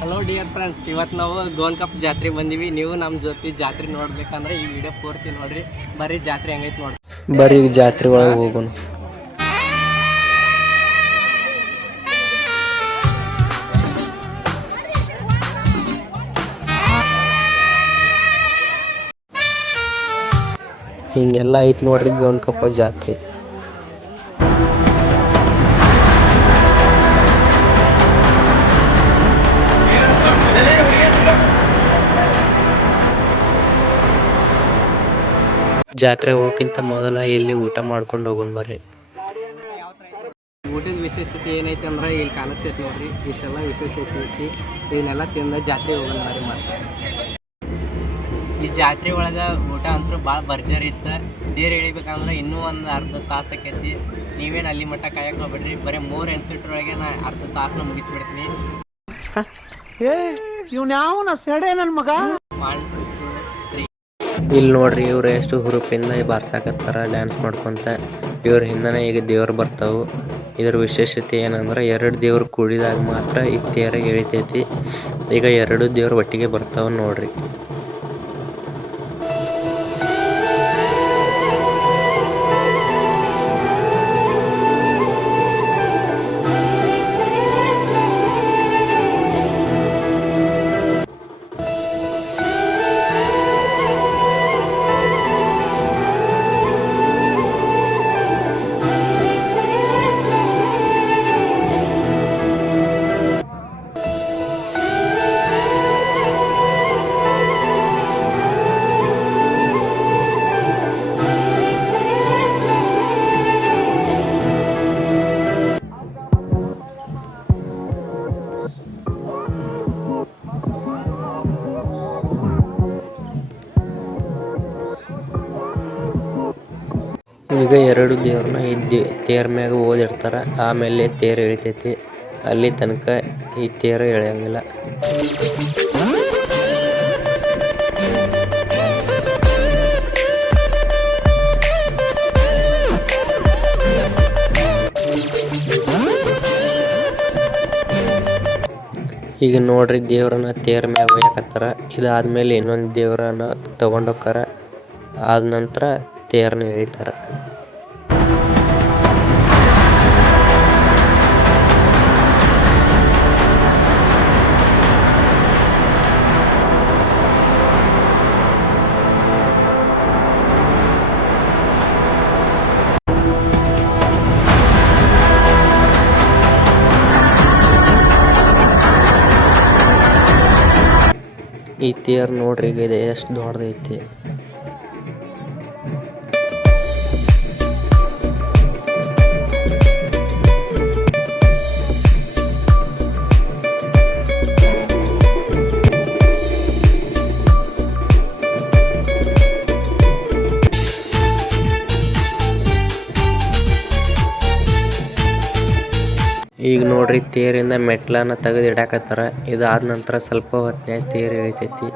Hello dear friends, ಇವತ್ತು ನಾವು ಗೋನ್ಕಪ್ ಜಾತ್ರೆ ಬಂದೀವಿ. ನೀವು ನಮ್ಮ ಜೊತೆ ಜಾತ್ರೆ ನೋಡ್ಬೇಕಂದ್ರೆ ಈ ವಿಡಿಯೋ ಪೂರ್ತಿ ನೋಡ್ರಿ. ಬರ್ರಿ ಜಾತ್ರೆ ಹೆಂಗೈತೆ ನೋಡಿ. ಬರ್ರಿ ಜಾತ್ರೆ ಒಳಗೆ ಹೋಗೋಣ. ಹಿಂಗೆಲ್ಲ ಐತ್ ನೋಡ್ರಿ ಗೋನ್ಕಪ್ಪ ಜಾತ್ರೆ. ಜಾತ್ರೆ ಹೋಗಕ್ಕಿಂತ ಮೊದಲ ಇಲ್ಲಿ ಊಟ ಮಾಡ್ಕೊಂಡು ಹೋಗೋಣ ಬರ್ರಿ. ಊಟದ ವಿಶೇಷತೆ ಏನೈತೆ ಅಂದ್ರೆ ಇಲ್ಲಿ ಕಾಣಿಸ್ತೈತಿ ನೋಡ್ರಿ. ಇಷ್ಟೆಲ್ಲ ವಿಶೇಷತೆ ಐತಿ. ಇದನ್ನೆಲ್ಲ ತಿಂದ ಜಾತ್ರೆ ಹೋಗೋಣ ಬರ್ರಿ. ಮತ್ತೆ ಈ ಜಾತ್ರೆ ಒಳಗೆ ಊಟ ಅಂತೂ ಭಾಳ ಭರ್ಜರಿ ಇತ್ತು. ತೇರು ಎಳಿಬೇಕಂದ್ರೆ ಇನ್ನೂ ಒಂದು ಅರ್ಧ ತಾಸು ಆಕೈತಿ. ನೀವೇನು ಅಲ್ಲಿ ಮಟ್ಟ ಕಾಯಕ್ಕೆ ಹೋಗ್ಬೇಡ್ರಿ. ಬರೀ 3 ಎನ್ಸಿಟ್ರೊಳಗೆ ನಾ ಅರ್ಧ ತಾಸನ್ನ ಮುಗಿಸ್ಬಿಡ್ತೀನಿ. ಇಲ್ಲಿ ನೋಡ್ರಿ ಇವ್ರು ಎಷ್ಟು ಹುರುಪಿಂದ ಬಾರ್ಸಾಕತ್ತಾರ ಡ್ಯಾನ್ಸ್ ಮಾಡ್ಕೊಂತ. ಇವ್ರ ಹಿಂದನೆ ಈಗ ದೇವ್ರು ಬರ್ತಾವು. ಇದ್ರ ವಿಶೇಷತೆ ಏನಂದ್ರೆ 2 ದೇವ್ರು ಕೂಡಿದಾಗ ಮಾತ್ರ ಈ ತೇರ ಎಳಿತೈತಿ. ಈಗ 2 ದೇವ್ರು ಒಟ್ಟಿಗೆ ಬರ್ತಾವ ನೋಡ್ರಿ. ಈಗ 2 ದೇವ್ರನ್ನ ಈ ತೇರ್ ಮ್ಯಾಗ ಓದಿರ್ತಾರ. ಆಮೇಲೆ ತೇರು ಎಳಿತೈತಿ. ಅಲ್ಲಿ ತನಕ ಈ ತೇರು ಎಳೆಯಂಗಿಲ್ಲ. ಈಗ ನೋಡ್ರಿ ದೇವ್ರನ್ನ ತೇರ್ ಮ್ಯಾಗ ಒಯ್ಯಕತ್ತಾರ. ಇದಾದ್ಮೇಲೆ ಇನ್ನೊಂದು ದೇವ್ರನ್ನ ತಗೊಂಡೋಕ್ಕಾರ. ಆದ ನಂತರ ತೇರ್ನ ಎಳಿತಾರ. ಈ ತೇರ್ ನೋಡ್ರಿ ಈಗ ಇದೆ ಎಷ್ಟು ದೊಡ್ಡದೈತಿ. ಈಗ ನೋಡ್ರಿ ತೇರಿಂದ ಮೆಟ್ಲನ್ನ ತೆಗೆದು ಇಡಾಕತ್ತಾರ. ಇದಾದ ನಂತರ ಸ್ವಲ್ಪ ಹೊತ್ತಿನಾಗ ತೇರು ಎಳಿತೈತಿ.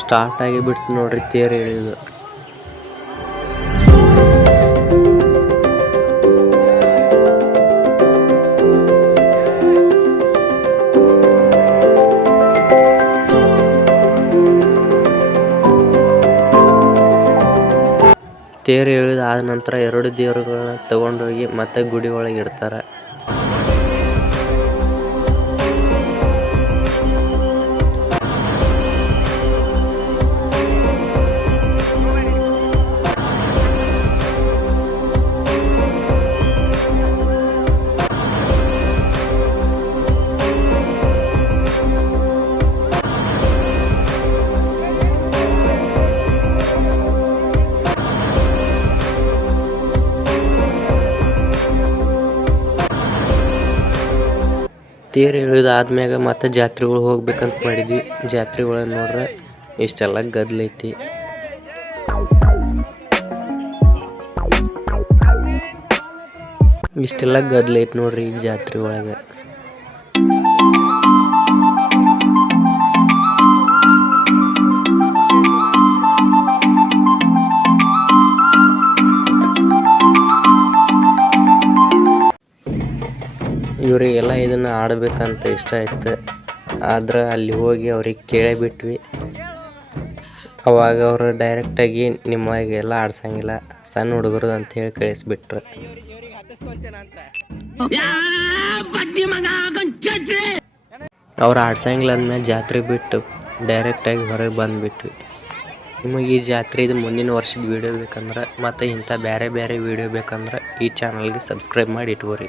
ಸ್ಟಾರ್ಟ್ ಆಗಿ ಬಿಡ್ತು ನೋಡ್ರಿ ತೇರು ಎಳೆಯೋದು. ತೇರು ಎಳೆದಾದ ನಂತರ 2 ದೇವರುಗಳನ್ನ ತಗೊಂಡೋಗಿ ಮತ್ತೆ ಗುಡಿ ಒಳಗೆ ಇಡ್ತಾರ. ತೇರು ಎಳೆದಾದ್ಮ್ಯಾಗ ಮತ್ತೆ ಜಾತ್ರೆಗಳು ಹೋಗ್ಬೇಕಂತ ಮಾಡಿದ್ವಿ. ಜಾತ್ರೆ ಒಳಗೆ ನೋಡ್ರೆ ಇಷ್ಟೆಲ್ಲ ಗದ್ಲೈತಿ. ಇಷ್ಟೆಲ್ಲ ಗದ್ಲ ಐತೆ ನೋಡ್ರಿ ಈ ಜಾತ್ರೆ ಒಳಗೆ. ಇವರಿಗೆಲ್ಲ ಇದನ್ನು ಆಡಬೇಕಂತ ಇಷ್ಟ ಆಯ್ತು. ಆದ್ರೆ ಅಲ್ಲಿ ಹೋಗಿ ಅವ್ರಿಗೆ ಕೇಳೇ ಬಿಟ್ವಿ. ಅವಾಗ ಅವರು ಡೈರೆಕ್ಟಾಗಿ ನಿಮಗೆಲ್ಲ ಆಡ್ಸಂಗಿಲ್ಲ, ಸಣ್ಣ ಹುಡುಗರು ಅಂತ ಹೇಳಿ ಕಳಿಸ್ಬಿಟ್ರು. ಅವ್ರು ಆಡ್ಸಂಗಿಲ್ಲ ಅಂದಮೇಲೆ ಜಾತ್ರೆ ಬಿಟ್ಟು ಡೈರೆಕ್ಟಾಗಿ ಹೊರಗೆ ಬಂದುಬಿಟ್ವಿ. ನಿಮಗೆ ಈ ಜಾತ್ರೆದು ಮುಂದಿನ ವರ್ಷದ ವೀಡಿಯೋ ಬೇಕಂದ್ರೆ ಮತ್ತು ಇಂಥ ಬೇರೆ ಬೇರೆ ವೀಡಿಯೋ ಬೇಕಂದ್ರೆ ಈ ಚಾನಲ್ಗೆ ಸಬ್ಸ್ಕ್ರೈಬ್ ಮಾಡಿ ಇಟ್ಕೋರಿ.